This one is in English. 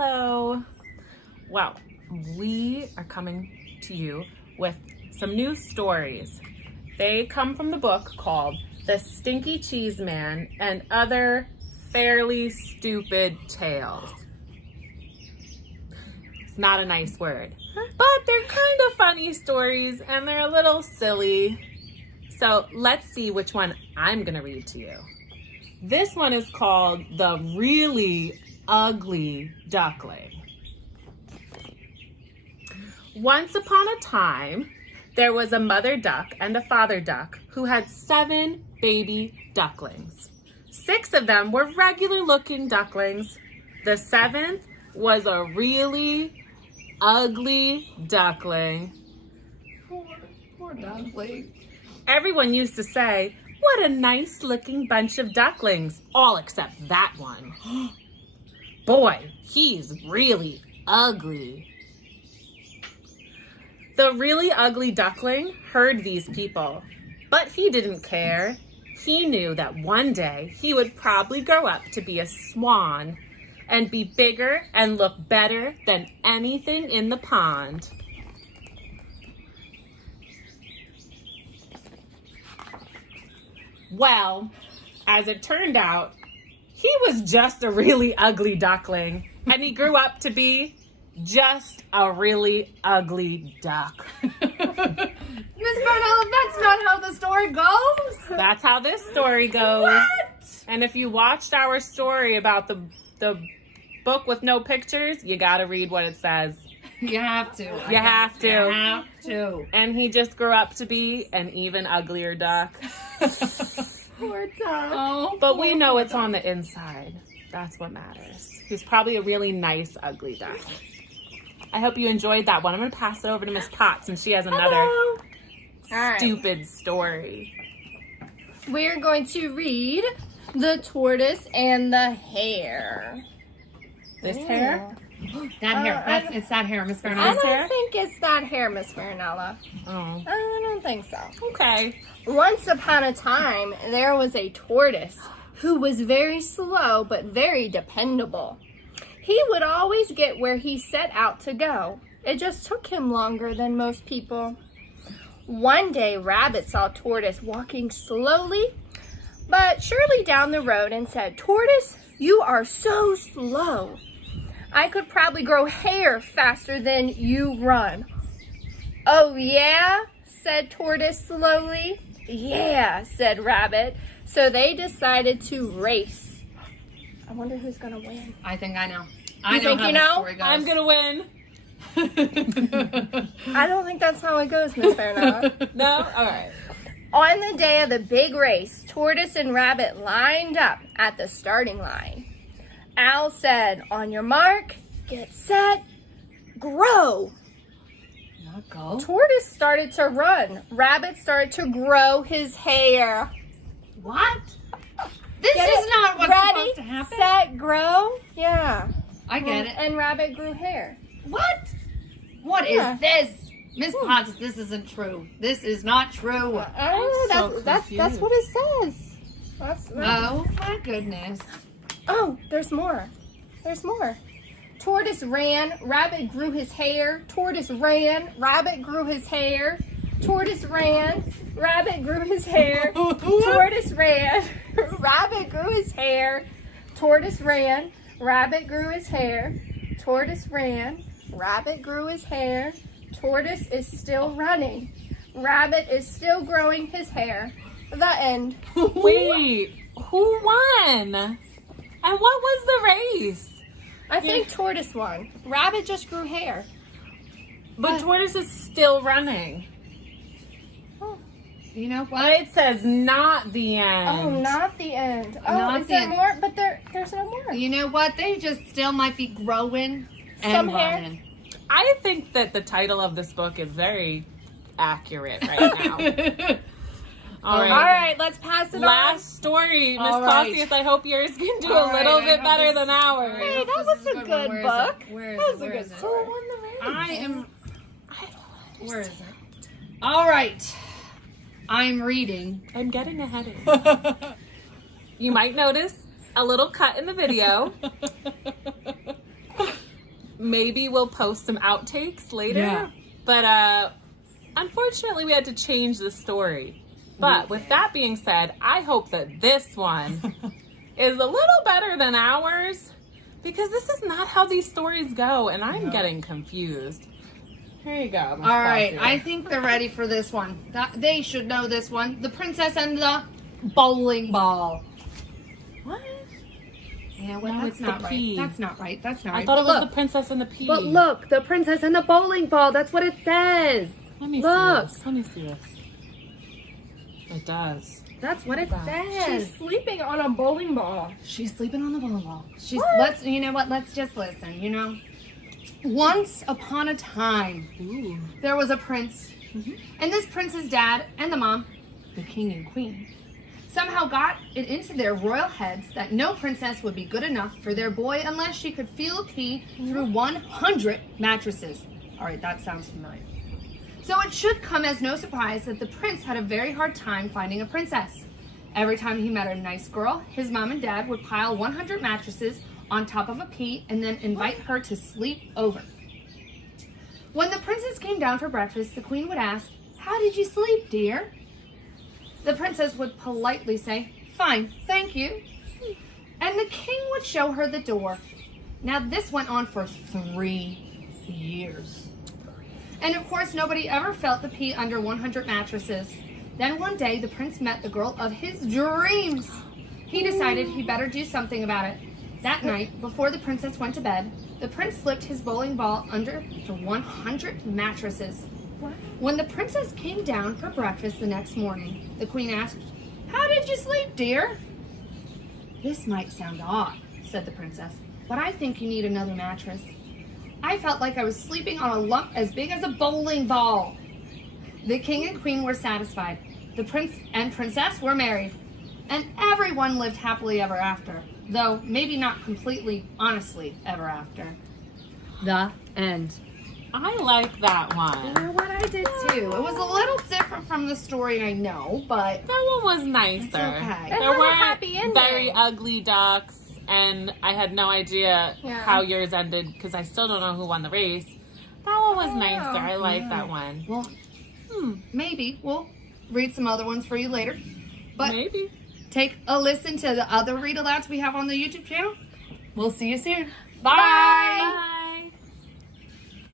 Hello. Well, we are coming to you with some new stories. They come from the book called The Stinky Cheese Man and Other Fairly Stupid Tales. It's not a nice word, but they're kind of funny stories and they're a little silly. So let's see which one I'm going to read to you. This one is called The Really Ugly Duckling. Once upon a time, there was a mother duck and a father duck who had 7 baby ducklings. 6 of them were regular looking ducklings. The 7th was a really ugly duckling. Poor duckling. Everyone used to say, "What a nice looking bunch of ducklings," all except that one. Boy, he's really ugly. The really ugly duckling heard these people, but he didn't care. He knew that one day he would probably grow up to be a swan and be bigger and look better than anything in the pond. Well, as it turned out, he was just a really ugly duckling, and he grew up to be just a really ugly duck. Miss Bernella, that's not how the story goes. That's how this story goes. What? And if you watched our story about the book with no pictures, you gotta read what it says. You have to. You have to. You have to. And he just grew up to be an even uglier duck. Poor duck. Oh, But we know it's on the inside. That's what matters. He's probably a really nice, ugly duck. I hope you enjoyed that one. I'm going to pass it over to Miss Potts, and she has another stupid story. We're going to read The Tortoise and the Hare. This hair? That hair. It's that hair, Miss I Bernella. don't think it's that hair, Miss Marinella. Oh. I don't think so. Okay. Once upon a time, there was a tortoise who was very slow but very dependable. He would always get where he set out to go. It just took him longer than most people. One day, Rabbit saw Tortoise walking slowly but surely down the road and said, "Tortoise, you are so slow. I could probably grow hair faster than you run." "Oh, yeah?" said Tortoise slowly. "Yeah," said Rabbit. So they decided to race. I wonder who's going to win. I think I know. You think you know? I'm going to win. I don't think that's how it goes, Miss Bernella. No? All right. On the day of the big race, Tortoise and Rabbit lined up at the starting line. Al said, "On your mark, get set, grow." Not go. Tortoise started to run. Rabbit started to grow his hair. What? This Get is it? not what's Ready, supposed to happen. set, grow. Yeah. I get it. And Rabbit grew hair. What? What Yeah. is this? Miss Potts, this isn't true. This is not true. That's what it says. Oh my goodness. Oh, there's more. There's more. Tortoise ran, Rabbit grew his hair. Tortoise ran, Rabbit grew his hair. Tortoise ran, Rabbit grew his hair. Tortoise ran, Rabbit grew his hair. Tortoise ran, Rabbit grew his hair. Tortoise ran, Rabbit grew his hair. Tortoise is still running. Rabbit is still growing his hair. The end. Wait, who won? And what was the race? I think Tortoise won. Rabbit just grew hair. But Tortoise is still running. You know But what? it says not the end. Oh, not the end. Oh, Not is the there end. more? But there's no more. You know what? They just still might be growing and Some hair. running. I think that the title of this book is very accurate right now. All All right, let's pass it on. Last story, Miss All right. Clausius. I hope yours can do All a right, little I bit hope better this- than ours. Hey, that This was is a one. good Where is book. it? Where is That it? was a Where good is it? story. I am. I don't Where is it? All right. I'm reading. I'm getting a headache. You might notice a little cut in the video. maybe we'll post some outtakes later. Yeah. But unfortunately, we had to change the story. But with that being said, I hope that this one is a little better than ours, because this is not how these stories go, and I'm getting confused. Here you go. All right, I think they're ready for this one. They should know this one. The Princess and the Bowling Ball. What? Yeah, well, No, that's it's the not right. pea. That's not right. That's not I right. thought it But was look, the princess and the pea. But look, the Princess and the Bowling Ball. That's what it says. Let me Look. see this. Let me see this. It does. That's what it says. She's sleeping on a bowling ball. She's sleeping on the bowling ball. You know what? Let's just listen, you know? Once upon a time, there was a prince. And this prince's dad and the mom, the king and queen, somehow got it into their royal heads that no princess would be good enough for their boy unless she could feel a pea through 100 mattresses. All right, that sounds familiar. So it should come as no surprise that the prince had a very hard time finding a princess. Every time he met a nice girl, his mom and dad would pile 100 mattresses on top of a pea and then invite her to sleep over. When the princess came down for breakfast, the queen would ask, "How did you sleep, dear?" The princess would politely say, "Fine, thank you." And the king would show her the door. Now this went on for 3 years. And of course, nobody ever felt the pea under 100 mattresses. Then one day, the prince met the girl of his dreams. He decided he better do something about it. That night, before the princess went to bed, the prince slipped his bowling ball under the 100 mattresses. When the princess came down for breakfast the next morning, the queen asked, "How did you sleep, dear?" "This might sound odd," said the princess, "but I think you need another mattress. I felt like I was sleeping on a lump as big as a bowling ball." The king and queen were satisfied. The prince and princess were married. And everyone lived happily ever after. Though maybe not completely, honestly, ever after. The end. I like that You one. know what? I did too. It was a little different from the story, I know, but That one was nicer. it's okay. It There had a weren't happy ending. very ugly ducks, and I had no idea Yeah. how yours ended because I still don't know who won the race. That one was nicer. I like that one. Well, maybe we'll read some other ones for you later. But Maybe. take a listen to the other read alouds we have on the YouTube channel. We'll see you soon. Bye. Bye.